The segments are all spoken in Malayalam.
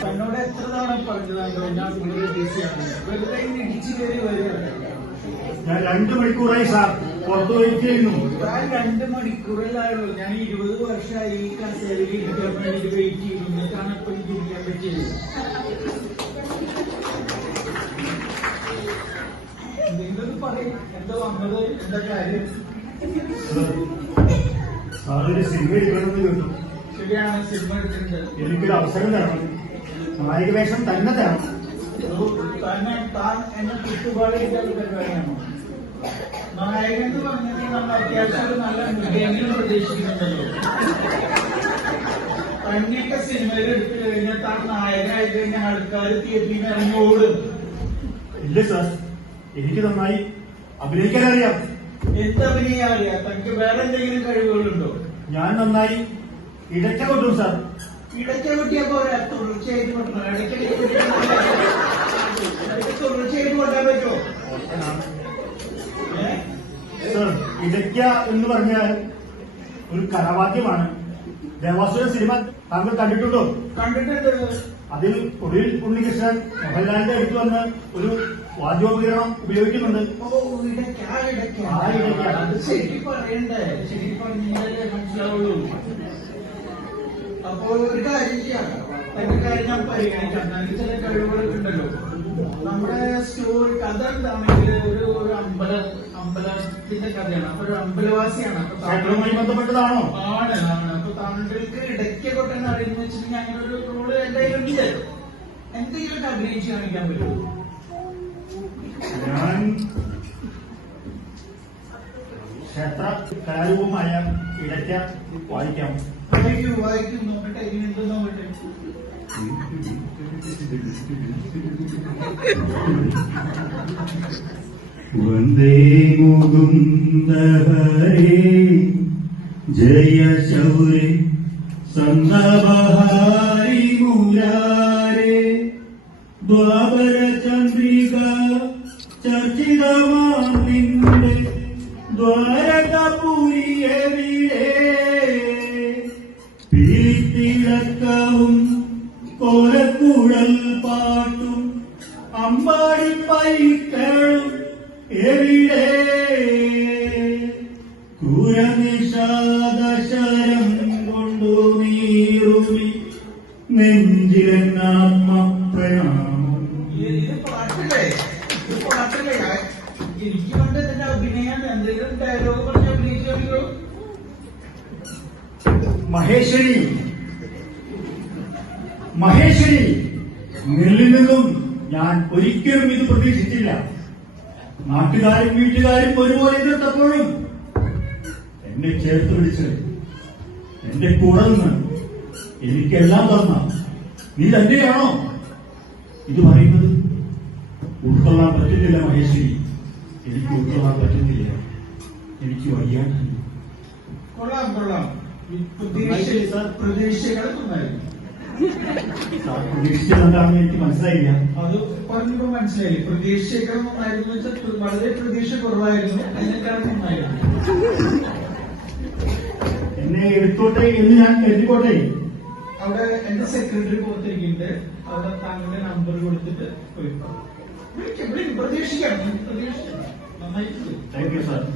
തന്നോട് എത്ര തവണ പറഞ്ഞതാണോ ഞാൻ കൂടുതൽ ബിസിയാണ് വെറുതെ ഇടിച്ചു കയറി വരികയാണ് ഞാൻ രണ്ടു മണിക്കൂറായി സാർ. പുറത്തു ചെയ്യുന്നു ഞാൻ രണ്ട് മണിക്കൂറിലായുള്ളൂ ഞാൻ ഇരുപത് വർഷമായി ഈ കസേരയിൽ ഇരിക്കാൻ വേണ്ടി വെയിറ്റ് ചെയ്യുന്നു എന്നിട്ടാണ് ഇപ്പൊ എനിക്ക് ഇരിക്കാൻ പറ്റിയത്. നിങ്ങൾ പറയും. എന്താ വന്നത്? എന്താ കാര്യം? ഒരു സിനിമ എടുക്കണമെന്ന് കേട്ടു. ശരിയാണ് സിനിമ എടുത്തിട്ടുണ്ട് എനിക്കൊരു അവസരം തരണം. നായക വേഷം തന്നെ തരണം. തന്നെ താൻ എന്നെ ചുറ്റുപാടിന്റെ പരിപാടിയാണോ. നായകൻ എന്ന് പറഞ്ഞിട്ട് നമ്മൾ അത്യാവശ്യം നല്ല പ്രതീക്ഷിക്കുന്നുണ്ടല്ലോ. തന്നെയൊക്കെ സിനിമയിൽ എടുത്തു കഴിഞ്ഞാൽ താൻ നായകനായി കഴിഞ്ഞാൽ ആൾക്കാർ തിയേറ്ററിൽ ഇറങ്ങി ഓടും. ഇല്ല സാർ എനിക്ക് നന്നായി അഭിനയിക്കാൻ അറിയാം അറിയാം തനിക്ക് വേറെ എന്തെങ്കിലും കഴിവുകളുണ്ടോ? ഞാൻ നന്നായി. ഇടയ്ക്ക കൊണ്ടും സാർ. ഇടയ്ക്ക് കിട്ടിയപ്പോ തുടർച്ചയായിട്ട് കൊണ്ടോ ഇടയ്ക്കിടയ്ക്ക് ഇടയ്ക്ക് തുടർച്ചയായിട്ട് കൊണ്ടാൻ പറ്റുമോ? ഏഹ് സാർ ഇടയ്ക്ക എന്ന് പറഞ്ഞാൽ ഒരു കലാവാദ്യമാണ്. ദേവാസുര സിനിമ താങ്കൾ കണ്ടിട്ടുണ്ടോ? കണ്ടിട്ടുണ്ട്. അതിൽ ഒടുവിൽ ഉണ്ണികൃഷ്ണൻ മോഹൻലാലിന്റെ അടുത്ത് വന്ന് ഒരു വാദ്യോപകരണം ഉപയോഗിക്കുന്നുണ്ട്. അപ്പോൾ ഒരു കാര്യം ചെയ്യാം. എന്റെ കാര്യം ഞാൻ പരിഗണിക്കാം ചില കഴിവുകളൊക്കെ ഉണ്ടല്ലോ നമ്മുടെ സ്റ്റോറി കഥ എന്താണെങ്കിൽ ഒരു ഒരു അമ്പല അമ്പലത്തിന്റെ കഥയാണ്. അപ്പൊ ഒരു അമ്പലവാസിയാണ്. അപ്പൊ ക്ഷേത്രവുമായി താങ്കൾ- ബന്ധപ്പെട്ടതാണോ? ആണ് ആണ്. അപ്പൊ താങ്കൾക്ക് ഇടയ്ക്ക് കൊട്ടെന്ന് അറിയുന്ന വെച്ചിട്ടുണ്ടെങ്കിൽ അങ്ങനെ ഒരു റോൾ എന്റെ കയ്യിലുണ്ട്. എന്തെങ്കിലും അഭിനയിച്ച് കാണിക്കാൻ പറ്റുമോ? ഞാൻ ക്ഷേത്ര കലാരൂപമായ ഇടയ്ക്ക വായിക്കാം. വായിക്കൂ വായിക്കൂ നോക്കട്ടെ ഇനി നോക്കട്ടെ വന്ദേ മുകുന്ദ ഹരേ ജയ ശൗരി സന്ദബഹാരി മുരാരേ ദ്വാപര ചന്ദ്രിക ചർച്ചിതമാം നിന്റെ ദ്വാരകപുരിയെവിടെ പിരിത്തിളക്കവും കോലക്കുഴൽ പാട്ടും അമ്പാടി പൈക്കളും എവിടെ? കുരനിഷാദശരം കൊണ്ടു നീറുമി നെഞ്ചിലെന്നാത്മ മഹേശ്വരി. മഹേശ്വരി നിന്നിൽ നിന്നും ഞാൻ ഒരിക്കലും ഇത് പ്രതീക്ഷിച്ചില്ല. നാട്ടുകാരും വീട്ടുകാരും ഒരുപോലെ എതിർത്തപ്പോഴും എന്നെ ചേർത്ത് പിടിച്ച് എന്റെ കൂടെ നിന്ന് എനിക്കെല്ലാം തന്ന നീ തന്നെയാണോ? ഇത് പറയുന്നത് ഉൾക്കൊള്ളാൻ പറ്റുന്നില്ല മഹേശ്വരി. എനിക്ക് ഉൾക്കൊള്ളാൻ പറ്റുന്നില്ല. എനിക്ക് വയ്യാൻ കൊള്ളാം കൊള്ളാം. പ്രതീക്ഷിച്ചതെന്താണെന്ന് എനിക്ക് മനസ്സിലായില്ല. അത് പറഞ്ഞപ്പോ മനസ്സിലായി. പ്രതീക്ഷകൾ നന്നായിരുന്നു വെച്ചാൽ വളരെ പ്രതീക്ഷ കുറവായിരുന്നു. അതിനെക്കാളും നന്നായിരുന്നു. എന്നെ എടുത്തോട്ടെ എന്ന് ഞാൻ കരുതിക്കോട്ടെ. അവിടെ എന്റെ സെക്രട്ടറി പുറത്തിരിക്കുന്നുണ്ട്. അവിടെ താങ്കളുടെ നമ്പർ കൊടുത്തിട്ട് പോയിട്ടുണ്ട് പ്രതീക്ഷിക്കാം. പ്രതീക്ഷിക്കാം. നന്നായിട്ടുണ്ട് താങ്ക് യു സാർ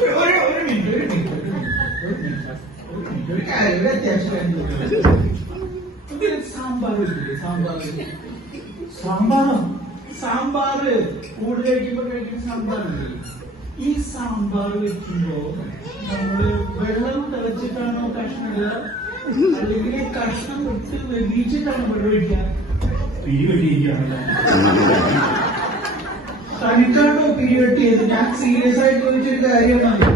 ഒരു- ഒരു ഒരു മിനിറ്റ് ഒരു മിനിറ്റ് ഒരു മിനിറ്റ് ഒരു മിനിറ്റ് ഒരു മിനിറ്റ് ഒരു കാര്യം ഒരു അത്യാവശ്യം കാര്യം ചോദിക്കട്ടെ? ഇതിന് സാമ്പാർ? സാമ്പാർ. സാമ്പാറോ? സാമ്പാറ്. കഴിക്കുന്ന സാമ്പാറുണ്ട് ഈ സാമ്പാർ വെക്കുമ്പോ നമ്മൾ വെള്ളം തിളച്ചിട്ടാണോ കഷ്ണം അല്ലെങ്കിൽ കഷ്ണം വിട്ട് വെവിച്ചിട്ടാണോ വെള്ളം ഒഴിക്കുക? പിരിവെട്ടിയിരിക്കുകയാണ് തനിക്കാണോ തീ വെട്ടിയത്? ഞാൻ സീരിയസ് ആയിട്ട് ചോദിച്ചൊരു കാര്യമാണ്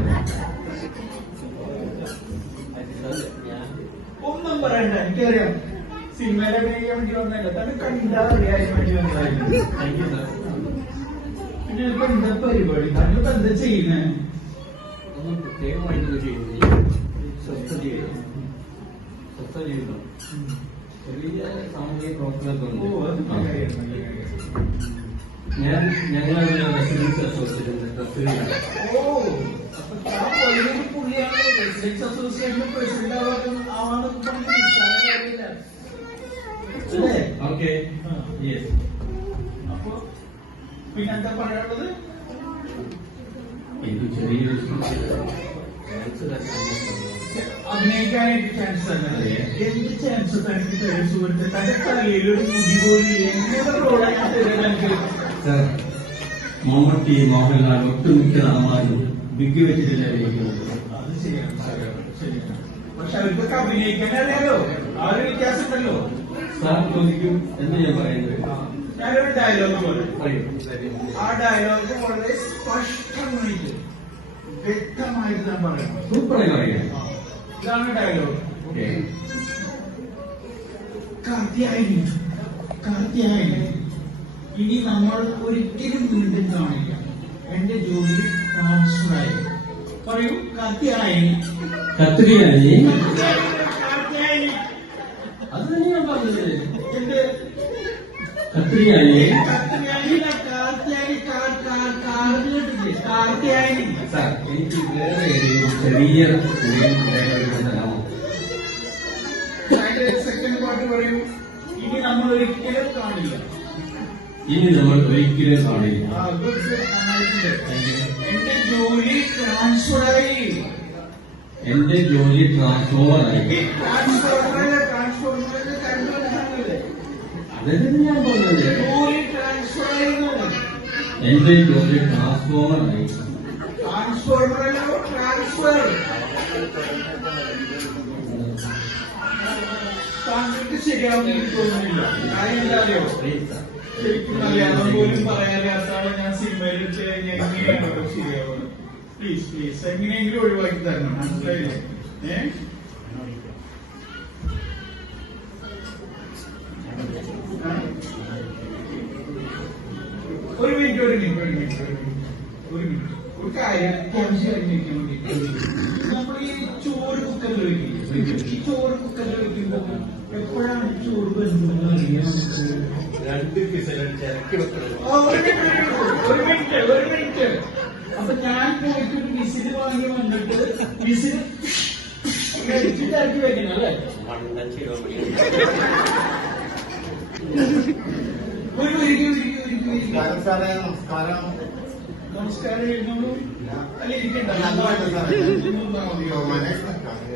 ഒന്നും പറയണ്ട. എനിക്കറിയാം. സിനിമയിലെ അഭിനയിക്കാൻ വേണ്ടി വന്നതല്ല തന്നെ കണ്ടാ അറിയാൻ വേണ്ടി വന്നതായിരുന്നു പിന്നെ ഇപ്പൊ എന്താ പരിപാടി? താങ്കൾ എന്താ ചെയ്യുന്നേ? ഒന്നും പ്രത്യേകമായിട്ടൊന്നും ചെയ്യുന്നില്ല. സ്വസ്ഥ ജീവിതം സ്വസ്ഥ ജീവിതം ചെറിയ സാമൂഹിക പ്രവർത്തനമൊക്കെ ഓ അത് നല്ല കാര്യം, നല്ല കാര്യം. ഞാൻ ഞങ്ങളൊരു റെസിഡൻസ് ഓ അപ്പൊ റെസിഡൻസ് പ്രസിഡന്റ് പറയാനുള്ളത്? ചെറിയൊരു അഭിനയിക്കാനായിട്ട് ചാൻസ് തന്നെ എന്ത് ചാൻസ് തനിക്ക് തരും സുഹൃത്ത്? തന്റെ തലയിൽ ഒരു മുടി പോലും എങ്ങനെ റോളാ ഞാൻ തരാൻ എനിക്ക് സർ മമ്മൂട്ടി മോഹൻലാൽ ഒട്ടുമിക്ക നടന്മാരും ബിഗ് വെച്ചിട്ടില്ല ശരിയാണ് ശരിയാണ്, ശരിയാണ്. പക്ഷെ അവർക്കൊക്കെ അഭിനയിക്കാൻ അറിയാലോ ആ ഒരു വ്യത്യാസം ഉണ്ടല്ലോ. സാർ ചോദിക്കും എന്ന് ഞാൻ പറയുന്നത്? ഞാനൊരു ഡയലോഗ് പോലെ. ആ ഡയലോഗ് വളരെ സ്പഷ്ടമായിട്ട് വ്യക്തമായിട്ട് ഞാൻ പറയണം സൂപ്പറായി പറയാം ഇതാണ് ഡയലോഗ് ഓക്കെ. കാർത്തിയായി കാർത്തിയായി ഇനി നമ്മൾ ഒരിക്കലും വീണ്ടും കാണില്ല. എന്റെ ജോലി ട്രാൻസ്ഫറായി പറയൂ. കാർത്തിയായി കത്രിയായി കാർത്തിയായി അത് തന്നെ ഞാൻ പറഞ്ഞത്. എന്റെ കത്രിയായി കാർത്തിയായി കാർത്തിയായി കാർ കാർ കാർത്തിയായി കാർത്തിയായി സാർ എനിക്ക് വേറെ ഏതെങ്കിലും ചെറിയ സെക്കൻഡ് പാട്ട് പറയൂ. ഇനി നമ്മൾ ഒരിക്കലും കാണില്ല. ഇനി നമ്മൾ ഒരിക്കലും കാണില്ല. ആ, good, good, നന്നായിട്ടുണ്ട്. എന്റെ ജോലി ട്രാൻസ്ഫറായി. എന്റെ ജോലി ട്രാൻസ്ഫോമറായി. ഈ ട്രാൻസ്ഫോർമറിലെ ട്രാൻസ്ഫോർമറിലെ കറണ്ട് മനസ്സിലാവില്ലേ? അതെന്നെ ഞാൻ പറഞ്ഞത്. ജോലി ട്രാൻസ്ഫറായി എന്നാണ്. എന്റെ ജോലി ട്രാൻസ്ഫോമറായി. ട്രാൻസ്ഫോർമറിലോ ട്രാൻസ്ഫർ. താങ്കൾക്ക് ശരിയാവുന്ന എനിക്ക് തോന്നുന്നില്ല. കാര്യം എന്താ അറിയോ എങ്ങനെയെങ്കിലും ഒഴിവാക്കി തരണം. മനസ്സിലായില്ലേ? ഒരു മിനിറ്റ് ഒരു മിനിറ്റ് ഒരു മിനിറ്റ് ഒരു മിനിറ്റ്. ഒരു കാര്യം കോൺഷ്യസ് നമ്മൾ ഈ ചോറ് കുക്കറിൽ വെക്കും ഈ ചോറ് കുക്കറിൽ എപ്പോഴാണ് വരുന്നത് അറിയാൻ രണ്ട് ഇറക്കി വെക്കണം ഒരു മിനിറ്റ്, ഒരു മിനിറ്റ്. അപ്പൊ ഞാൻ പോയിട്ട് ഒരു വാങ്ങി വന്നിട്ട് കഴിച്ചിട്ടാക്കി വെക്കണം അല്ലേ ഒരു ഒരിക്കൽ ഒരിക്കൽ ഒരിക്കൽ ഒരിക്കൽ സാറേ നമസ്കാരം. നമസ്കാരം. എഴുതുള്ളൂ അല്ല ഇരിക്കണ്ട. വേണ്ട സാറേ.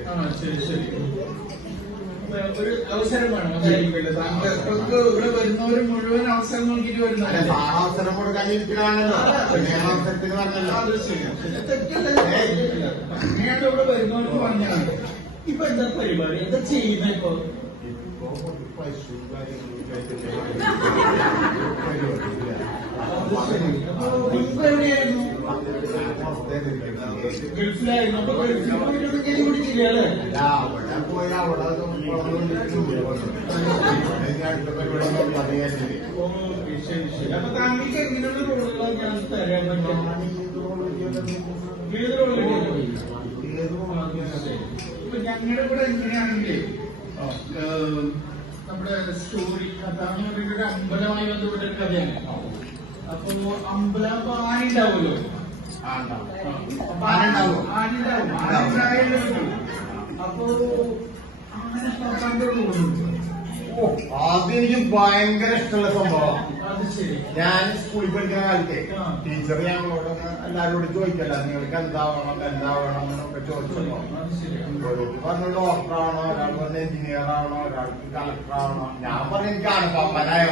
ആ ശരി ശരി. ഒരു അവസരം വേണം താങ്കൾക്ക് ഇവിടെ വരുന്നവർ മുഴുവൻ അവസരം നോക്കിയിട്ട് വരുന്നതല്ലേ? അവസരം പറഞ്ഞല്ലോ. അങ്ങനെയാണ് ഇവിടെ വരുന്നവർക്ക് പറഞ്ഞാൽ ഇപ്പൊ എന്താ പരിപാടി? എന്താ ചെയ്യുന്ന ഇപ്പൊ അവിടെ പോയി അവിടെ അടുത്ത പരിപാടി ശരി അപ്പൊ താങ്കൾക്ക് എങ്ങനെയുള്ള റോളുകളാണ് ഞാൻ തരാൻ പറ്റുക ഏത് റോളിലേക്ക് ഇപ്പൊ ഞങ്ങളുടെ ഇവിടെ എങ്ങനെയാണെങ്കിൽ നമ്മുടെ സ്റ്റോറി കഥ അമ്പലമായി ബന്ധപ്പെട്ട കഥയാണ്. അപ്പൊ അമ്പലം ആന ഉണ്ടാവുമല്ലോ അപ്പൊ ഓ ആന റോളുണ്ട് അത് എനിക്ക് ഭയങ്കര ഇഷ്ടമുള്ള സംഭവം. അത് ശരി ഞാൻ സ്കൂളിൽ പഠിക്കുന്ന കാലത്തെ ആ. ടീച്ചർ ഞങ്ങളോട് എല്ലാവരോടും ചോദിക്കല്ല നിങ്ങൾക്ക് എന്താവണം എന്താവണം എന്നൊക്കെ ചോദിച്ചപ്പോ അത് ശരി പറഞ്ഞു ഡോക്ടറാണോ ഒരാൾ പറഞ്ഞു എഞ്ചിനീയർ ആണോ ഒരാൾക്ക് കളക്ടർ ആണോ ഞാൻ പറഞ്ഞു എനിക്ക് ആണപ്പാപ്പനായ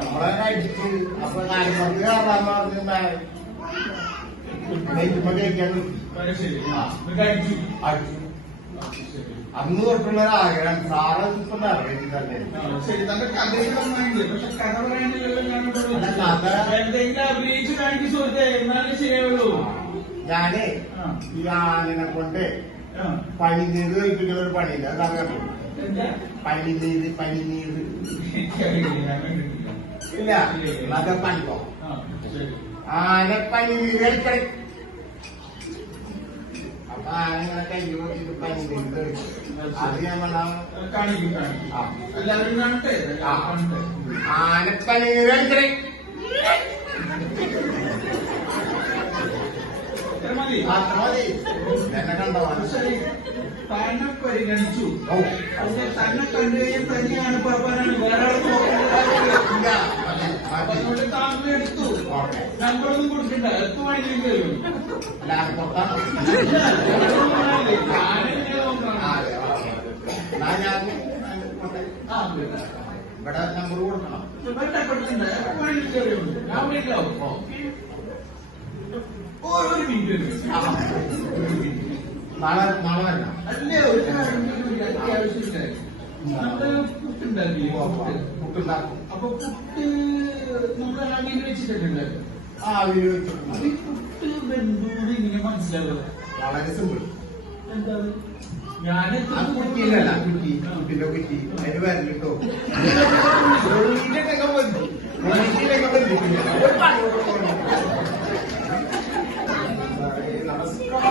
നമ്മളെ അടിച്ച് അപ്പൊ നാലുമണിക്ക് കയറാന്ന് പറഞ്ഞു നെയ്റ്റുമ്പോ കഴിക്കാൻ നിർത്തി അത് ശരി ആ അടിച്ചു. അന്ന് തൊട്ടുള്ള ഒരു ആഗ്രഹം. സാറ് ഇപ്പൊ നിറവേറ്റി ആ, ശരി തന്റെ പക്ഷെ കഥ പറയാനില്ലല്ലോ ഞാൻ എന്തെങ്കിലും അഭിനയിച്ച് കാണിച്ചു എന്നാലും ശരിയാവുള്ളൂ. ഞാനേ ഈ ആനിനെ കൊണ്ട്. പനിനീര് കഴിപ്പിക്കുന്ന ഒരു പണിയില്ല. അതാ നീര് പനിനീര് പനിനീര്. ഇല്ല അതൊക്കെ പണിക്കോ. ആന പനിനീര് കഴിക്കണം. അപ്പൊ ആനങ്ങനെ കൈ നോക്കിയിട്ട് പനിയുണ്ട് അത് പറഞ്ഞ കാണിക്കും കാണിക്കും. എല്ലാവരും കാണട്ടെ? ആനപ്പനി ശരി. തന്നെ പരിഗണിച്ചു. തന്നെ കണ്ടു കഴിഞ്ഞാൽ തന്നെയാണ് പാപ്പാനാണ് വേറെ അതുകൊണ്ട് താങ്കൾ എടുത്തു. ഓക്കെ. നമ്പറൊന്നും കൊടുക്കണ്ട. എപ്പോ വേണമെങ്കിലും ഇവിടെ നമ്പർ കൊടുക്കണം. കൊടുക്കണ്ട. എപ്പോ വേണമെങ്കിലും തരും ഞാൻ വിളിക്കാം. ഓ. ഓ, ഒരു മിനിറ്റ്. നാളെ നാളെ വരണം അല്ലേ ഒരു അത്യാവശ്യമില്ല. നമ്മൾ പുട്ടുണ്ടാക്കി. അപ്പൊ പുട്ട് നമ്മൾ അവിയിൽ വെച്ചിട്ടുണ്ട് ആ വീഡിയോ അപ്പൊ ഈ പുട്ട് ബന്ധുവിന് ഇങ്ങനെ മനസ്സിലാവില്ല വളരെ സിമ്പിൾ എന്താ ഞാൻ ആ കുട്ടിയിലല്ല കുട്ടി കുട്ടിന്റെ കുട്ടി. അതിന് വരലിട്ടോ വീട്ടിലൊക്കെ ബന്ധു വീട്ടിലൊക്കെ ബന്ധിക്കില്ല നമസ്കാരം.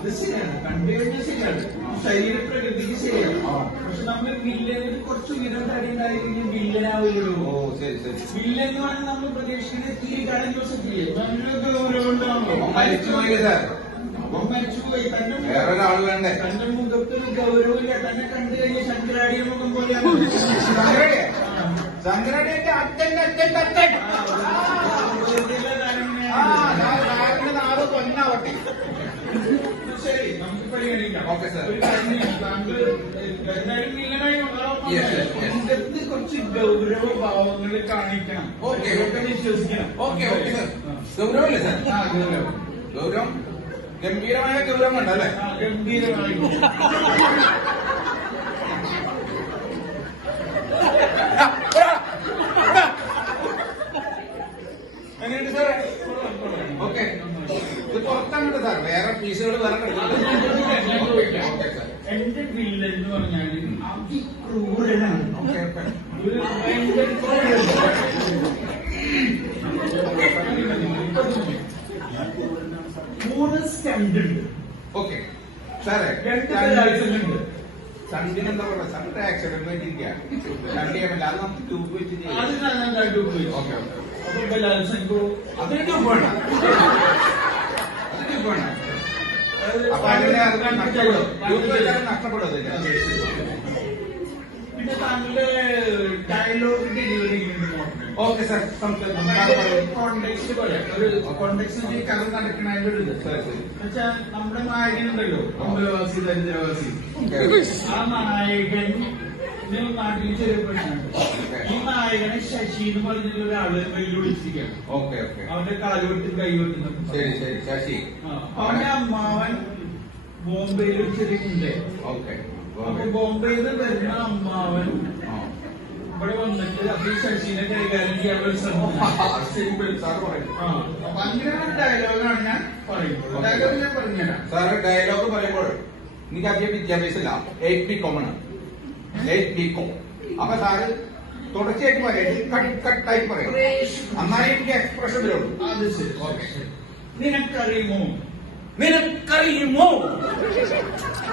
അത് ശരിയാണ് കണ്ടുകഴിഞ്ഞാൽ ശരിയാണ് ശരീരപ്രകൃതിക്ക് ശരിയാണ്. പക്ഷെ നമ്മൾ വില്ലനിൽ കുറച്ച് ഉയരം തടി ഉണ്ടായി കഴിഞ്ഞാൽ വില്ലനാവുകയുള്ളൂ ശരി ശരി വില്ലൻ എന്ന് പറഞ്ഞാൽ നമ്മൾ പ്രതീക്ഷിക്കുന്ന തീരെ ജോസഫില്ലേ നല്ല ഗൗരവം ഉണ്ടാവുമല്ലോ അവൻ മരിച്ചുപോയി സാർ അവൻ മരിച്ചുപോയി തന്റെ മുഖം- വേറൊരാൾ വേണ്ടേ തന്റെ മുഖത്തൊരു ഗൗരവമില്ല തന്നെ കണ്ടു കഴിഞ്ഞാൽ ശങ്കരാടിയ മുഖം പോലെയാണ് ശങ്കരാടിയൊക്കെ അച്ഛൻ അച്ഛന്റെ അച്ഛൻ ആ ഞാൻ നാടിന്റെ നാട് പൊന്നാവട്ടെ ശരി നമുക്ക് പരിഗണിക്കാം ഓക്കെ, സർ. ഒരു കാര്യം ചെയ്യാം. താങ്കൾ എന്തായാലും വില്ലനായി മാറാൻ Yes, yes, yes. മുഖത്ത് കുറച്ച് ഗൗരവ ഭാവങ്ങൾ കാണിക്കണം. ഓക്കെ, വിശ്വസിക്കണം. ഓക്കെ ഓക്കെ സാർ ഗൗരവല്ലേ സർ ആ ഗൗരവം. ഗൗരവം. ഗംഭീരമായ ഗൗരവം ഉണ്ടല്ലേ? ആ, ഗംഭീരമായി. എങ്ങനെയുണ്ട് സാറേ ഓക്കെ ഇത് പുറത്താണ്ട് സാർ വേറെ പീസുകൾ വേറെ കിടക്കുന്നുണ്ട് എന്റെ വില്ലൻ എന്ന് പറഞ്ഞാൽ അതിക്രൂരനാണ്. മൂന്ന് സ്റ്റണ്ട് ഉണ്ട്. ഓക്കെ. സാറേ സണ്ടിന് എന്താ പറയുക? സണ്ട് ആക്സിഡന്റ് പറ്റിയിരിക്കുക സണ്ട് ചെയ്യാൻ അത് നമുക്ക് ട്യൂബ് വെച്ച് ചെയ്യാം. അത് ഓക്കെ ഓക്കെ. അതിന് ട്യൂബ് വേണം. അത് ട്യൂബ് വേണം. അപ്പൊ അതിന് അത് നഷ്ടപ്പെടും. ട്യൂബ് വെച്ചാൽ നഷ്ടപ്പെടും പിന്നെ താങ്കളുടെ dialogue delivery okay sir. Context പോലെ ഒരു കോണ്ടെക്സ്റ്റ് കഥ. എന്നുവെച്ചാൽ നമ്മുടെ നായകനുണ്ടല്ലോ അമ്പലവാസി ദരിദ്രവാസി. ഓക്കെ ആ നായകൻ നാട്ടിൽ ചെറിയ പ്രശ്നമുണ്ട് ഈ നായകനെ ശശി എന്ന് പറഞ്ഞിട്ട് ഒരാൾ വെല്ലുവിളിച്ചിരിക്കുകയാണ് ഓക്കെ ഓക്കെ. അവന്റെ കാലുവെട്ടും കൈവെട്ടും ശരി ശരി. ശശി. അവന്റെ അമ്മാവൻ ബോംബെയിൽ ഒരു ഓക്കെ. അപ്പൊ ബോംബെയിൽ വരുന്ന അമ്മാവൻ. ഇവിടെ വന്നിട്ട് അപ്പൊ ശശിനെ കൈകാര്യം ചെയ്യാൻ ഒരു ശ്രമം സിമ്പിൾ സാർ പറയും. ആ അപ്പൊ അങ്ങനെ ഡയലോഗാണ് ഞാൻ പറയുന്നത്. ഡയലോഗ് ഞാൻ പറഞ്ഞുതരാം. സാറ് ഡയലോഗ് പറയുമ്പോൾ എനിക്ക് അധികം വിദ്യാഭ്യാസമില്ല. Eight B common eight B com അപ്പൊ സാറ് തുടർച്ചയായിട്ട് പറയും കട്ട് കട്ടായി പറയും എന്നാലേ എനിക്ക് എക്സ്പ്രഷൻ വരുള്ളൂ അത് ശരി ഓക്കെ. നിനക്കറിയുമോ? നിനക്കറിയുമോ?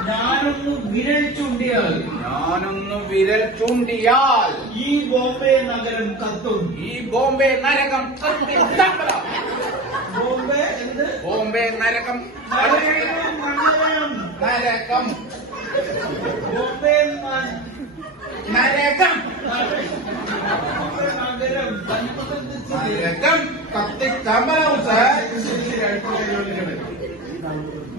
ഞാനൊന്ന് വിരൽ ചൂണ്ടിയാൽ. ഞാനൊന്ന് വിരൽ ചൂണ്ടിയാൽ. ഈ ബോംബെ നഗരം കത്തും. ഈ ബോംബെ നരകം കത്തും ബോംബെ എന്ത്? ബോംബെ നരകം. നരകം നരകം ബോംബെ ന- നരകം സാർ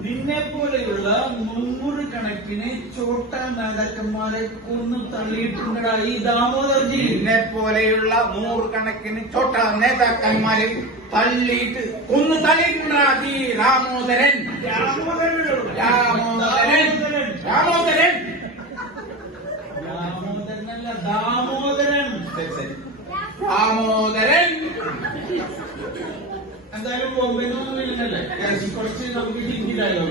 നിന്നെ പോലെയുള്ള മുന്നൂറ് കണക്കിന് ചോട്ട നേതാക്കന്മാരെ കൊന്നു തള്ളിയിട്ടുണ്ടടാ ഈ ദാമോദർജി. നിന്നെ പോലെയുള്ള നൂറുകണക്കിന് ചോട്ട നേതാക്കന്മാരെ തള്ളിയിട്ട് കൊന്നു തള്ളിയിട്ടുണ്ടാ ഈ രാമോദരൻ. രാമോദരൻ രാമോദരൻ. രാമോദരൻ. പറഞ്ഞ ദാമോദരൻ. ശരി ശരി. ദാമോദരൻ. എന്തായാലും ബോംബെന്നൊന്നും ഇല്ലല്ലേ കുറച്ച് നമുക്ക് ഹിന്ദിയിലായോ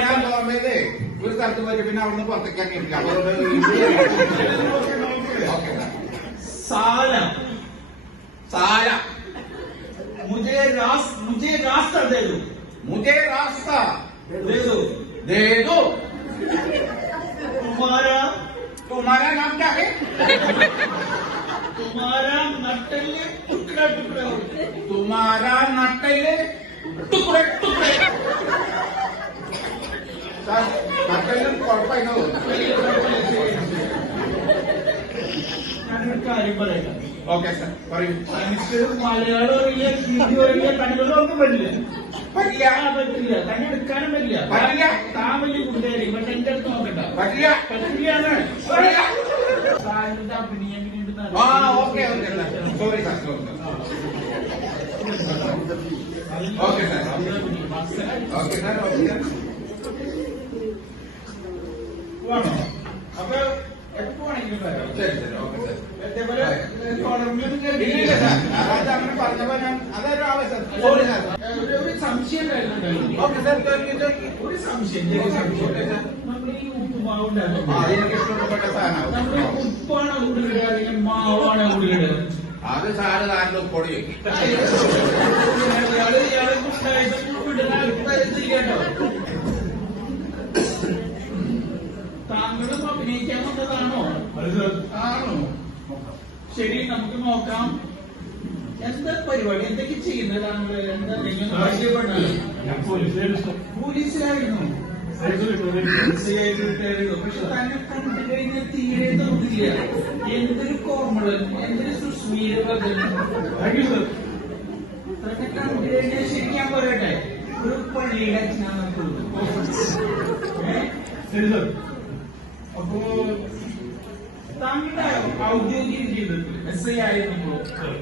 ഞാൻ ബോംബെയിലെ ഒരു സ്ഥലത്ത് പോയി പിന്നെ അവിടുന്ന് പുറത്തേക്ക് ഇറങ്ങിയിട്ടില്ല അതുകൊണ്ട് സാല സാല मुझे रास मुझे रास्ता दे दो मुझे रास्ता दे दो दे दो तुम्हारा नाम क्या है तुम्हारा नटल्ले टुकड़ा टुकड़ा हो तुम्हारा नटले टुकड़े टुकड़े സാർ നട്ടലും കുഴപ്പമില്ല ഞാനൊരു കാര്യം പറയട്ടെ ഓക്കെ സാർ പറയൂ എനിക്ക് മലയാളം അറിയില്ല ഹിന്ദി അറിയില്ല കന്നഡം ഒന്നും പറ്റില്ല പറ്റില്ല ആ, പറ്റില്ല തന്നെ എടുക്കാനും പറ്റില്ല പറ്റില്ല. താൻ വലിയ കുട്ടിയായി പക്ഷെ എന്റെ അടുത്ത് നോക്കണ്ട പറ്റില്ല. ആ. Okay okay sorry sir. Okay sir. Okay sir okay. അപ്പൊ എപ്പോ വേണമെങ്കിലും വരാം ശരി ശരി ഓക്കെ സാർ ഇതേപോലെ ഇല്ല സാർ. അത് അങ്ങനെ പറഞ്ഞപ്പോ ഞാൻ അതൊരു ആവശ്യം സോറി സാർ. ഒരു സംശയം വരുന്നുണ്ടായിരുന്നു ഓക്കെ സാർ ഒരു സംശയം ചെറിയ സംശയം. ഉപ്പുമാവ് ആ ഉണ്ടാക്കുന്നത് എനിക്ക് ഇഷ്ടപ്പെട്ട ഉപ്പാണ് ഉള്ളിടുക അല്ലെങ്കിൽ മാവാണ് ഉള്ളിടുക അത് സാറ് താങ്കൾ പൊടി വെക്കും ഇയാൾ ഇയാളെ കുട്ടായിട്ട് ഉപ്പിടുന്ന തരത്തിരിക്കട്ടോ താങ്കളും അഭിനയിക്കാൻ വന്നതാണോ? ആണോ? ശരി നമുക്ക് നോക്കാം. എന്താ പരിപാടി? എന്തൊക്കെ ചെയ്യുന്നത് താങ്കൾ എന്താ നിങ്ങൾ പോലീസിലായിരുന്നു. തീരെ തോന്നില്ല എന്തൊരു കോമളൻ എന്തൊരു കഴിഞ്ഞാൽ ശരിക്കാൻ പറയട്ടെ ഒരു പള്ളിയുടെ അച്ഛനാണ് സർ അപ്പോ താങ്കളുടെ ഔദ്യോഗിക ജീവിതത്തിൽ എസ് ഐ ആയിരുന്നപ്പോ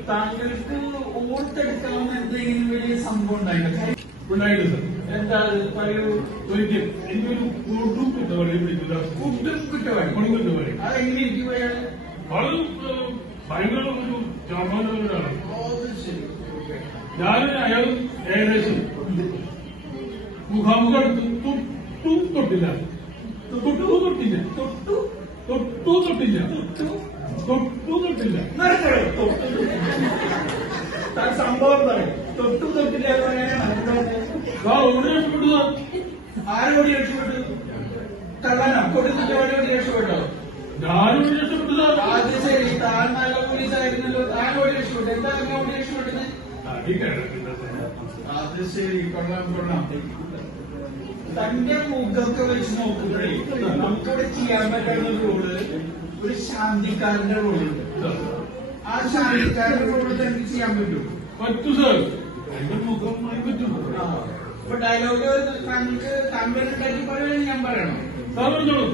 താങ്കൾക്ക് ഓർത്തെടുക്കാവുന്ന എന്തെങ്കിലും വലിയ സംഭവം ഉണ്ടായിരുന്നു ഉണ്ടായിട്ട് സർ എന്താ അത് പറയൂ. ഒരിക്കൽ എനിക്കൊരു കൂടും കുറ്റവാളിയെ പിടിക്കില്ല ഫുഡും കിട്ടുവാൻ കൊടും കുറ്റവാളി. അതെങ്ങനെ വളരെ ഭയങ്കര ഒരു ശരി. ഞാൻ അയാൾ ഏകദേശം മുഖാമുഖം തൊട്ടു തൊട്ടില്ല. തൊട്ടു തൊട്ടില്ല. തൊട്ടു തൊട്ടു തൊട്ടില്ല തൊട്ടു തൊട്ടു തൊട്ടില്ല നിർത്തണോ? തൊട്ടു താൻ സംഭവം പറയും തൊട്ടു തൊട്ടില്ല എന്ന് പറയാനാണ് എന്താണ്? ആ രക്ഷപ്പെട്ടു ആരോട് രക്ഷപ്പെട്ടു? കള്ളനോ കൊടുത്തിട്ട് വഴിയോട് രക്ഷപ്പെട്ടോ? ഞാനോട് രക്ഷപ്പെടുക അത് ശരി താൻ നല്ല പോലീസ് ആയിരുന്നല്ലോ താനോട് രക്ഷപ്പെട്ടു? എന്താ അങ്ങോട്ട് രക്ഷപ്പെട്ടത് അത് ശരി കൊള്ളാം കൊള്ളാം. തന്റെ മുഖമൊക്കെ വെച്ച് നോക്കുമ്പോഴേ നമുക്കിവിടെ ചെയ്യാൻ പറ്റുന്ന റോൾ ഒരു ശാന്തിക്കാരന്റെ റോളുണ്ട്. ആ ശാന്തിക്കാരന്റെ റോൾ തനിക്ക് ചെയ്യാൻ പറ്റും പറ്റൂ സർ എന്റെ മുഖമായി പറ്റും ഇപ്പൊ ഡയലോഗ് താങ്കൾക്ക് കമ്പനി പറയുകയാണെങ്കിൽ ഞാൻ പറയണം? പറഞ്ഞോളൂ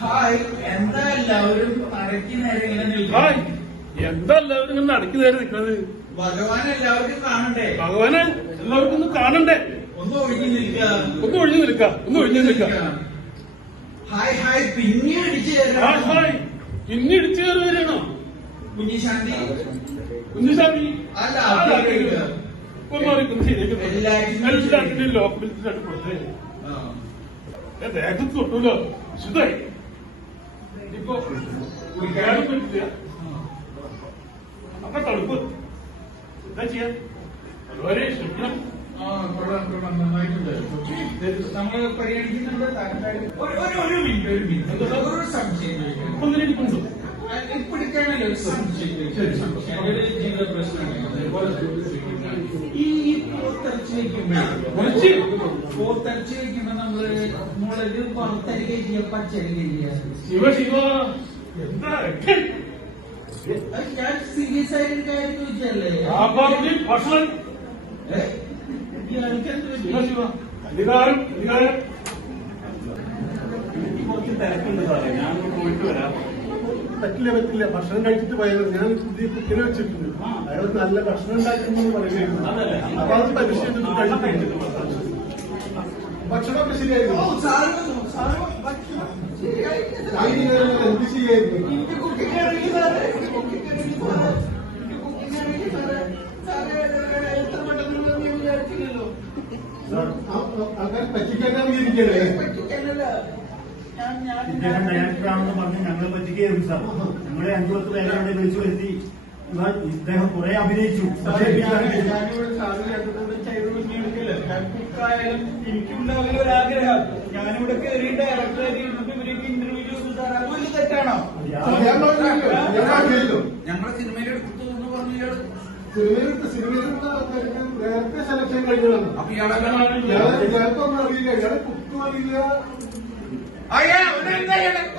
ഹായ് എന്താ എല്ലാവരും അടക്കി നേരെ ഇങ്ങനെ നിൽക്കും എന്താ എല്ലാവരും ഇങ്ങനെ നടക്കി നേരെ നിൽക്കുന്നത്? ഭഗവാൻ എല്ലാവർക്കും കാണണ്ടേ? ഭഗവാന് എല്ലാവർക്കും ഒന്ന് കാണണ്ടേ? ഒന്ന് ഒഴിഞ്ഞു നിൽക്കുക ഒന്ന് ഒഴിഞ്ഞു നിൽക്ക ഒന്ന് ഒഴിഞ്ഞു നിൽക്ക. ഹായ് ഹായ് പിന്നെ അടിച്ചു ഹായ് ഹായ് പിന്നെ അടിച്ചു കയറി വരണോ കുഞ്ഞിശാന്തി. കുഞ്ഞിശാന്തി. അല്ല ഇല്ല. എല്ലാത്തിനും പരിഗണിക്കുന്നുണ്ട് താങ്കൾ- ഒരു- മിനിറ്റ് ഒരു മിനിറ്റ് ഒരു സംശയം ഒരു സംശയം ജീവിത പ്രശ്നമാണ് ഈ പോത്തരച്ച് വെക്കുമ്പോഴേ കുറച്ച് പോത്തരച്ച് വെക്കുമ്പോ നമ്മൾ മുളക് പുറത്തരിക ചെയ്യുക പച്ചരിക ചെയ്യുക ശിവ ശിവ. എന്താ? ഞാൻ സീരിയസ് ആയിട്ട് കാര്യം ചോദിച്ചല്ലേ ഭക്ഷണം. അധികാരം അധികാരം. കുറച്ച് തിരക്കുണ്ട് സാറേ ഞാൻ പോയിട്ട് വരാം. പറ്റില്ല പറ്റില്ല. ഭക്ഷണം കഴിച്ചിട്ട് പോയത് ഞാൻ പുതിയ കുക്കിനെ വെച്ചിട്ടുണ്ട്. അയാൾ നല്ല ഭക്ഷണം ഉണ്ടാക്കുന്നു അതല്ലേ? അപ്പൊ അത് പരിശീലിച്ചിട്ട് കഴിച്ചിട്ട് ഭക്ഷണമൊക്കെ ശരിയായിരുന്നു. എന്ത് ചെയ്യായിരുന്നു അങ്ങനെ. പറ്റിക്കാൻ ഇരിക്കണേ. പറ്റിക്കാനല്ല. ഞാൻ ഞാൻ ഇദ്ദേഹം ഡയറക്ടറാണെന്ന് പറഞ്ഞ് ഞങ്ങളെ പറ്റിക്കുകയായിരുന്നു സാർ ഞങ്ങളെ അഞ്ചു പത്ത് പേരെ വിളിച്ചു വരുത്തി. ഇദ്ദേഹം കുറെ അഭിനയിച്ചു. ഒരു ആഗ്രഹം ഞാനിവിടെ കയറി ഡയറക്ടറായിട്ട് ഇരുന്നിട്ട് ഇവരൊക്കെ ഇന്റർവ്യൂ ചെയ്തു. സാർ അത് വലിയ തെറ്റാണോ? ഞാൻ പറഞ്ഞല്ലോ, ഞാൻ പറഞ്ഞല്ലോ. ഞങ്ങളെ സിനിമയിൽ എടുത്തു എന്ന് പറഞ്ഞു നേരത്തെ സെലക്ഷൻ കഴിഞ്ഞതാണ്. അപ്പൊ ഇയാളെ ഇയാളെ ഇയാൾക്കൊന്നും അറിയില്ല. ഇയാളെ കുക്കും അറിയില്ല. ஐயா உணர்ந்த எனக்கு